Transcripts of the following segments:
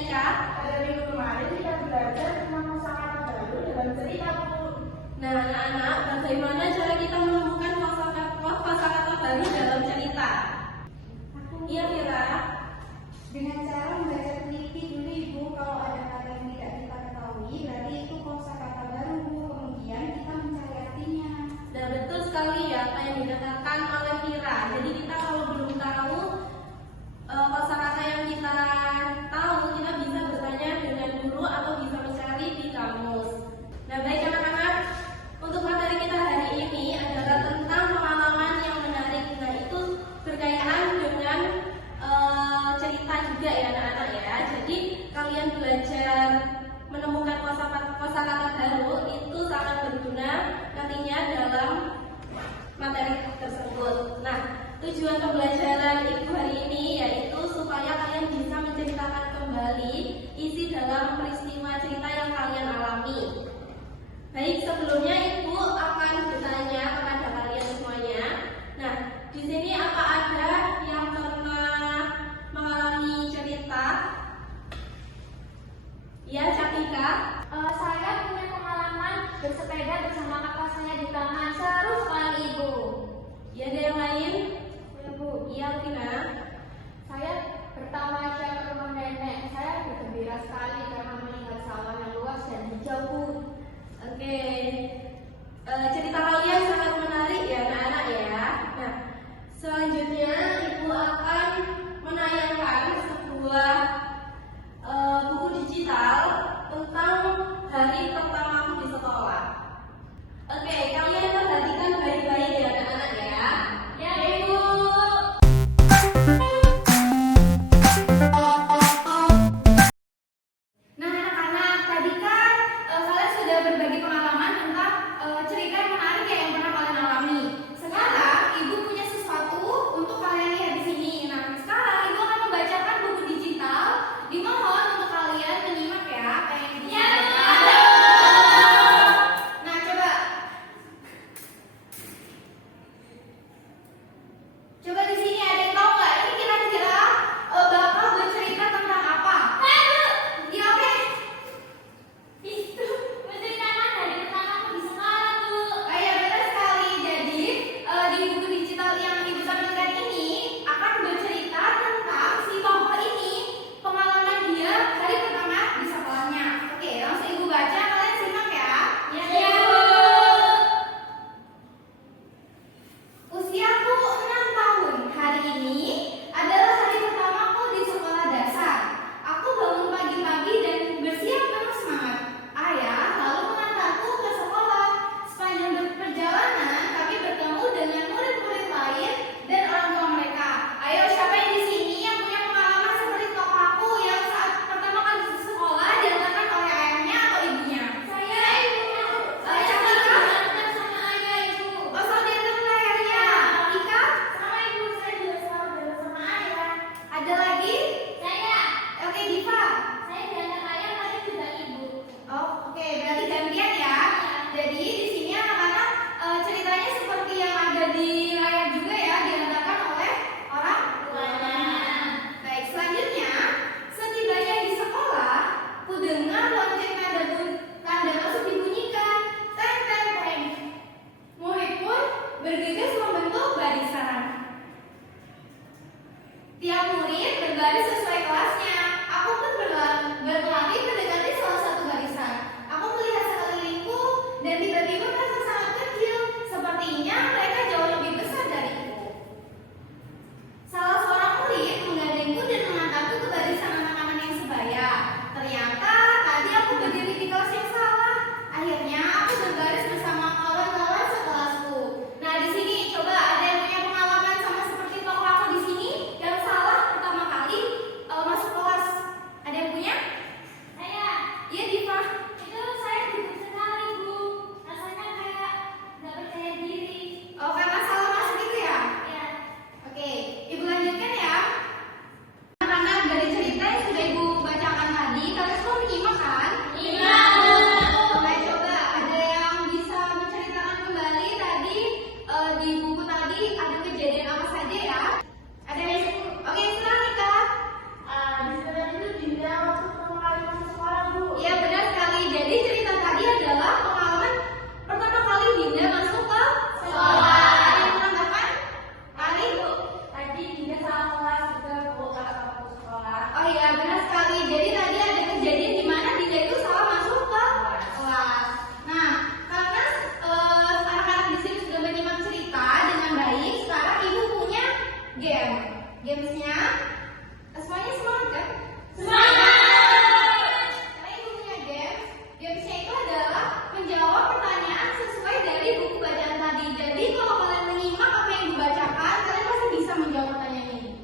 Ika? Pada minggu kemarin kita belajar tentang kosakata baru dalam cerita, Bu. Nah, anak-anak, bagaimana cara kita menemukan kosakata baru dalam cerita? Iya, Mira. Dengan cara membaca teliti dulu, Ibu. Kalau ada kata yang tidak kita ketahui, berarti itu kosakata baru, Bu. Kemudian kita mencari artinya. Dan betul sekali ya apa yang dikatakan oleh Mira. Jadi kita kalau belum tahu kosakata yang kita tahu, kita bisa bertanya dengan guru atau bisa mencari di kamus. Nah, baik anak-anak, untuk materi kita hari ini adalah tentang pengalaman yang menarik. Nah, itu berkaitan dengan cerita juga ya anak-anak ya. Jadi kalian belajar menemukan kosakata baru itu sangat berguna nantinya dalam materi tersebut. Nah, tujuan pembelajaran Ibu hari ini yaitu supaya kalian bisa menceritakan kembali isi dalam peristiwa cerita yang kalian alami. Baik, sebelumnya Ibu akan bertanya kepada kalian semuanya. Nah, di sini apa ada yang pernah mengalami cerita? Ya, Catika. Saya punya pengalaman bersepeda bersama kakak saya di taman. Seru sekali, Ibu. Ya, ada yang lain? Ya, Bu. Iya, oke. benar sekali. Jadi tadi ada kejadian di mana Dinda itu salah masuk ke kelas. Nah, karena anak-anak di sini sudah menyimak cerita dengan baik, sekarang ibu punya game. Gamesnya, semuanya semangat kan? Semangat! Karena ibu punya game. Gamesnya itu adalah menjawab pertanyaan sesuai dari buku bacaan tadi. Jadi kalau kalian menyimak apa yang dibacakan, kalian pasti bisa menjawab pertanyaan ini.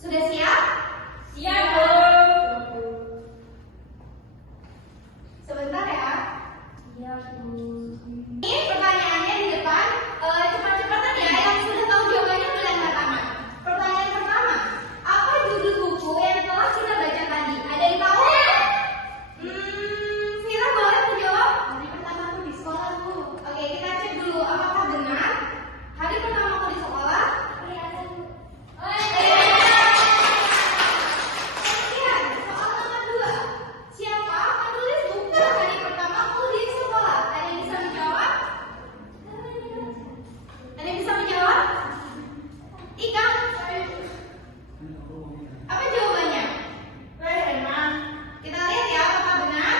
Sudah siap? Siap, Bu. Sebentar ya. Iya, Bu. Ini pertanyaannya di depan. Cepat-cepatan ya. Yang sudah tahu jawabannya bilang pertama. Pertanyaan pertama. Apa judul buku yang telah kita baca tadi? Ada yang tahu? Vira boleh menjawab? Hari pertama aku di sekolah, Bu. Oke, kita cek dulu apakah benar. Hari pertama aku di sekolah. Iya, Bu. Kemudian, soal nomor 2. Siapa penulis buku hari pertama aku di sekolah? Ada yang bisa menjawab? Ada yang bisa menjawab? Ika? Apa jawabannya? Kita lihat ya apakah benar.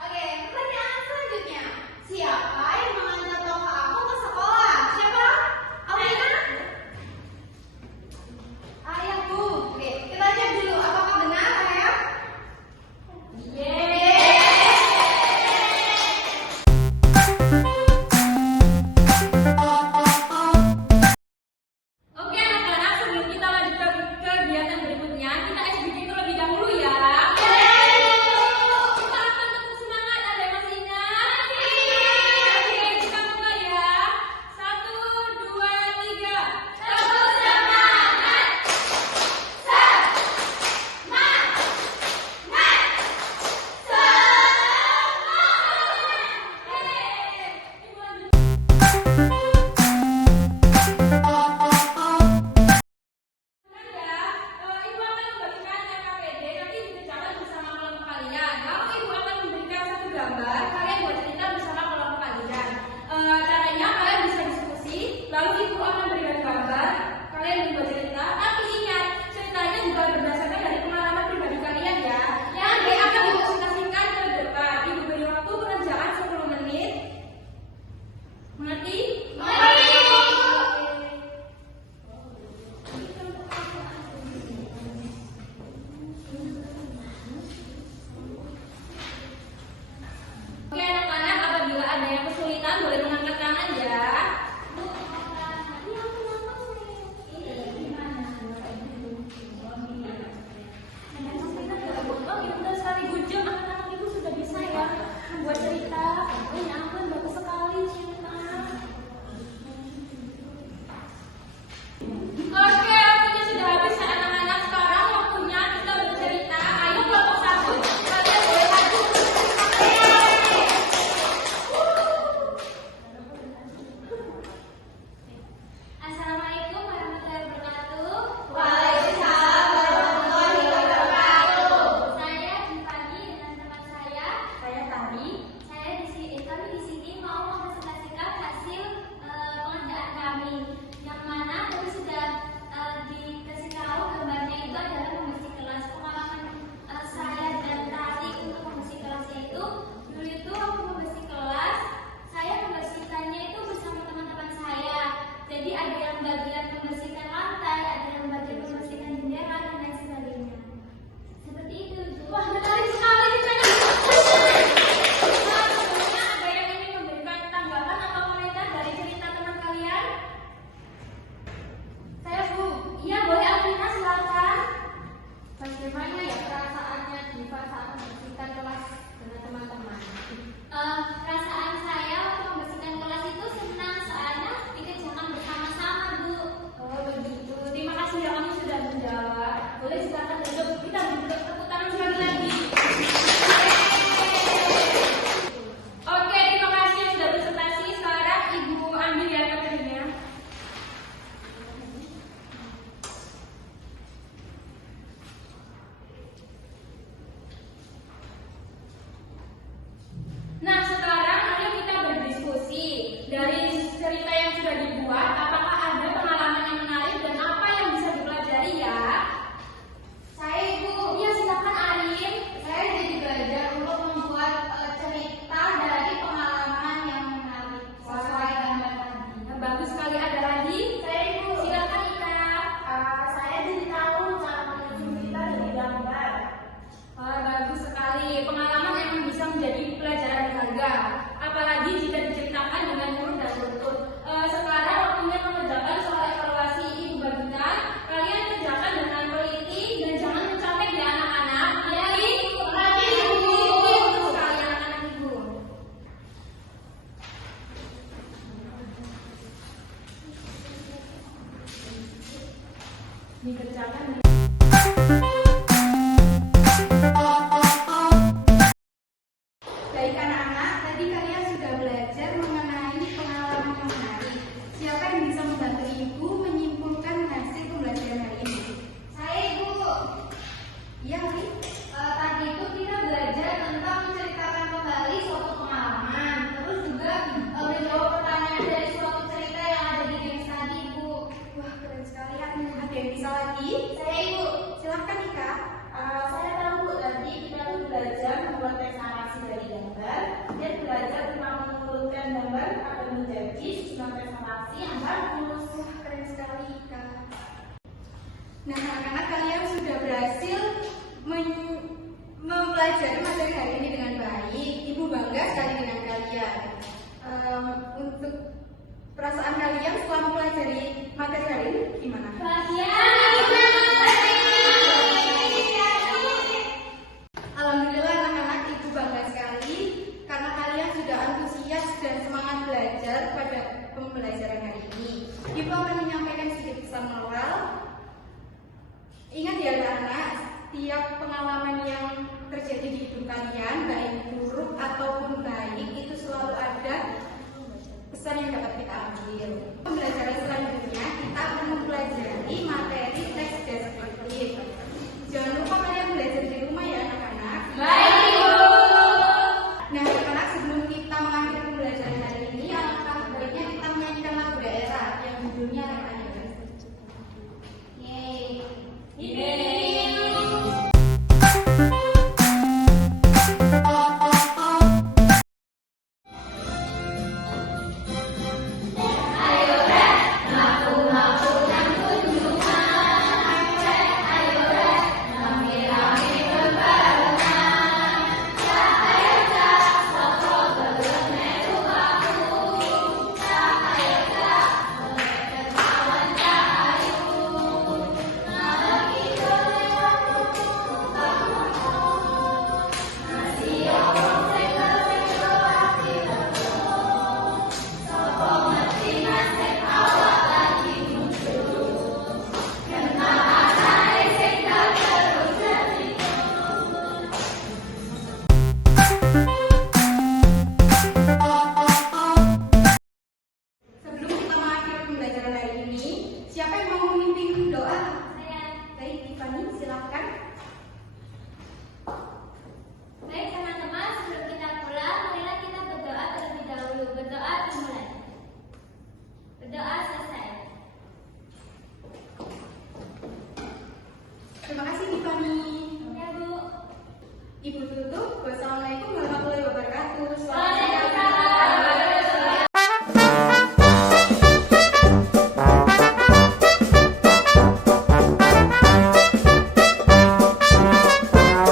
Oke, pertanyaan selanjutnya. Siapa yang mengantar tokoh aku ke sekolah? Siapa? Alina? Ayah, Bu. Oke, kita cek dulu apakah benar, Ayah? Oke anak-anak, sebelum kita lanjut ke kegiatan berikutnya, kita SBK terlebih dahulu ya. Kita akan tetap semangat, ada yang masih ingat? Oke, kita mulai ya. 1, 2, 3. Tetap semangat. Ibu akan membagikan KKPD, nanti dikerjakan bersama kelompok kalian. Lalu ibu akan memberikan satu gambar, kalian buat cerita bersama kelompok kalian. Caranya kalian bisa diskusi, lalu ibu akan berikan gambar, kalian membuat cerita. Tapi ingat, ceritanya juga berdasarkan dari pengalaman pribadi kalian ya. Nanti akan dipresentasikan ke depan. Ibu beri waktu pengerjaan 10 menit. Mengerti? Oke anak-anak, apabila ada yang kesulitan boleh mengangkat tangan ya. Pintar sekali good job, anak-anak ibu sudah bisa ya membuat cerita. Ya ampun, bagus sekali cerita. Oke, waktunya sudah habis ya anak-anak. Sekarang waktunya kita bercerita. Ayo kelompok 1, kalian boleh maju. Assalamualaikum warahmatullahi wabarakatuh. Waalaikumsalam warahmatullahi wabarakatuh. Saya Dipagi dengan teman saya. Saya Tari. Kami di sini mau mempresentasikan hasil pengerjaan kami, yang mana tadi sudah dikasih tahu gambarnya itu adalah membersih kelas. Pengalaman saya dan Tari untuk membersih kelasnya itu, dulu itu waktu membersih kelas, saya membersihkannya itu bersama teman-teman saya. Jadi ada yang bagian membersihkan lantai, ada yang bagian membersihkan jendela dan lain sebagainya. Seperti itu. Wah, menarik sekali ceritanya. Sebelumnya ada yang ingin memberikan tanggapan atau komentar dari cerita teman kalian? Saya, Bu. Iya, boleh Alvina, silakan. Bagaimana ya perasaannya Diva saat membersihkan kelas dengan teman-teman? Perasaan saya waktu membersihkan kelas itu senang, soalnya dikerjakan bersama-sama, Bu. Oh, begitu. Terima kasih ya kamu sudah menjawab. Boleh silakan duduk. Kita beri tepuk tangan sekali lagi. Oke, terima kasih yang sudah presentasi. Sekarang Ibu ambil ya KKPD-nya. Nah, sekarang ayo kita dikerjakan. Baik anak-anak, tadi kalian sudah belajar mengenai pengalaman yang menarik. Siapa yang bisa membantu ibu menyimpulkan hasil pembelajaran hari ini? Saya Ibu. Iya, Li. Tadi itu kita belajar tentang menceritakan kembali suatu pengalaman, terus juga menjawab pertanyaan dari suatu cerita yang ada di games tadi, Ibu. Wah, keren sekali. Ada yang bisa lagi? Saya Ibu. Silahkan, Ika. Saya tahu tadi kita tuh belajar membuat teks narasi dari gambar dan belajar tentang mengurutkan gambar agar menjadi susunan teks narasi yang bagus. Wah, keren sekali, Ika. Nah, anak-anak, kalian sudah berhasil mempelajari materi hari ini dengan baik. Ibu bangga sekali dengan kalian. Untuk perasaan kalian setelah mempelajari materi hari ini gimana? Bahagia. Alhamdulillah anak-anak, ibu bangga sekali karena kalian sudah antusias dan semangat belajar pada pembelajaran hari ini. Ibu akan menyampaikan sedikit pesan moral. Ingat ya anak-anak, setiap pengalaman yang terjadi di hidup kalian, baik buruk ataupun baik, itu selalu ada pesan yang dapat kita ambil. Pembelajaran selanjutnya kita akan mempelajari materi